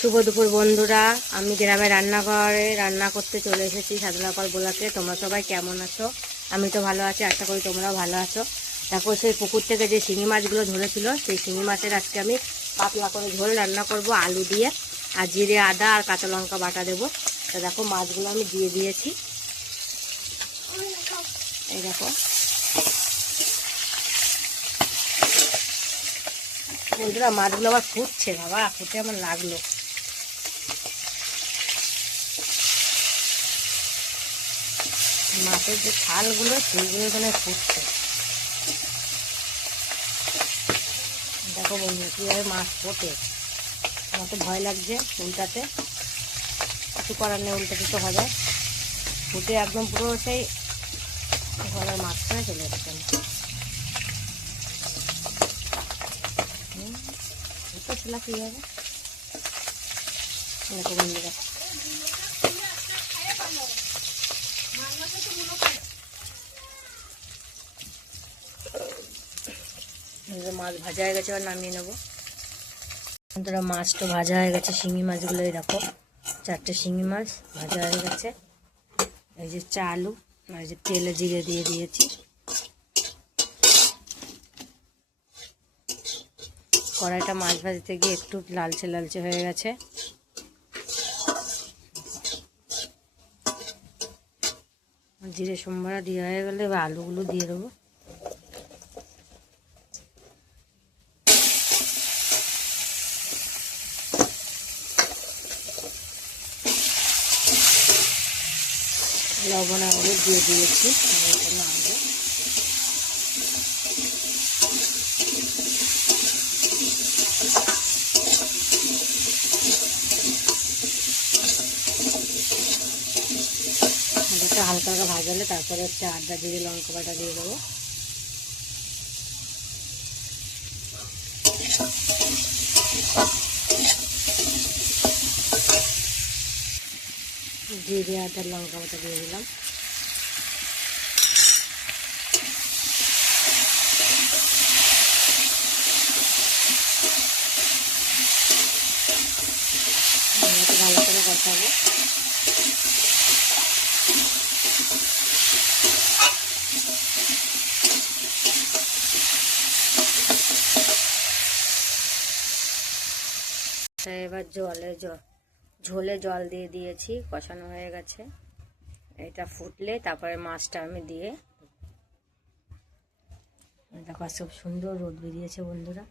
শুভ দুপুর বন্ধুরা, আমি গ্রামে রান্নাঘরে রান্না করতে চলে এসেছি সাদুলাপাল ব্লকে। তোমরা সবাই কেমন আছো? আমি তো ভালো আছি, আশা করি তোমরাও ভালো আছো। তারপর সেই পুকুর থেকে যে শিঙি মাছগুলো ধরেছিল, সেই শিঙি মাছের আজকে আমি পাতলা করে ঝোল রান্না করব আলু দিয়ে, আর জিরে আদা আর কাঁচা লঙ্কা বাটা দেবো। তা দেখো মাছগুলো আমি দিয়ে দিয়েছি, এই দেখো। বন্ধুরা মাছগুলো আবার ফুটছে, বাবা ফুটে আমার লাগলো। মাছের যে ছালগুলো সেইগুলো এখানে ফুটছে। দেখো বন্ধুরা কীভাবে মাছ ফোটে। আমার তো ভয় লাগছে উল্টাতে, কিছু করার নেই, উল্টাতে তো হবে। ফুটে একদম পুরো সেই ঘরের মাঝখানে চলে যাচ্ছে। ফুটে ছিল কীভাবে দেখো বন্ধুরা। মাছ ভাজা হয়ে গেছে, এবার নামিয়ে নেবো। বন্ধুরা মাছটা ভাজা হয়ে গেছে, শিঙি মাছগুলো এই দেখো, 4টে শিঙি মাছ ভাজা হয়ে গেছে। এই যে আলু আর যে তেলে জিরে দিয়ে দিয়েছি। কড়াইটা মাছ ভাজতে গিয়ে একটু লালচে লালচে হয়ে গেছে। জিরে সম্বারা দেওয়া হয়ে গেলে এবার আলুগুলো দিয়ে দেবো। লবণ আলু দিয়ে দিয়েছি, নাড়বো। হালকা হালকা ভাজালে তারপরে আদা জিরে লঙ্কা বাটা দিয়ে দেবো। জিরে আদা লঙ্কা বাটা দিয়ে দিলাম। ভালো করে কষাবো। এবার ঝোলে জল দিয়ে দিয়েছি, কষানো হয়ে গেছে। এটা ফুটলে তারপরে মাছটা আমি দিয়ে দেখো, খুব সুন্দর রোদ বেরিয়েছে বন্ধুরা।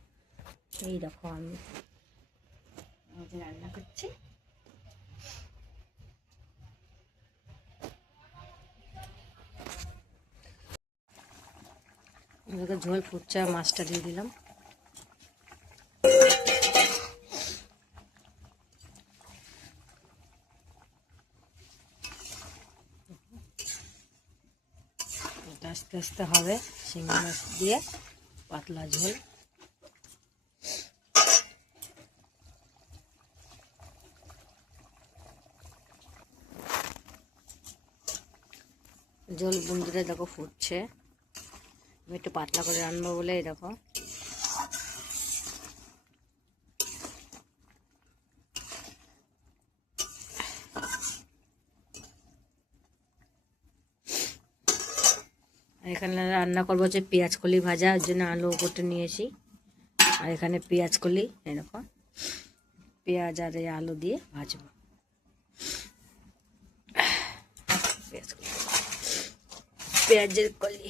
এই দেখো আমি রান্না করছি। ঝোল ফুটছে, মাছটা দিয়ে দিলাম। আস্তে আস্তে হবে শিঙি মাছ দিয়ে পাতলা ঝোল। ঝোল বন্ধুরা দেখো ফুটছে, আমি একটু পাতলা করে রান্নাবো বলে এই দেখো। এখানে রান্না করবো হচ্ছে পেঁয়াজ কলি ভাজা, ওর জন্য আলু কেটে নিয়েছি। আর এখানে পেঁয়াজ কলি এরকম পেঁয়াজ আর এই আলু দিয়ে ভাজবো। পেঁয়াজের কলি